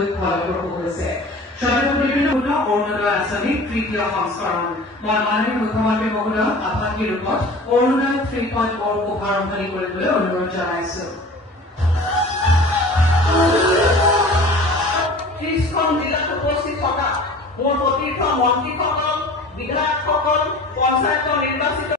অতিকৈ ফলপ্ৰসূ হৈছে। অৰুণোদয় আঁচনিৰ তৃতীয় সংস্কৰণ মই মাননীয় মুখ্যমন্ত্ৰী মহোদয়ক আভাসী ৰূপত অৰুণোদয় 3.0 শুভাৰম্ভণি কৰিবলৈ অনুৰোধ জনাইছো। 30খন জিলাত উপস্থিত থকা মোৰ প্ৰতীক্ষ মন্ত্ৰীসকল, বিধায়কসকল, পঞ্চায়তৰ নিৰ্বাচিত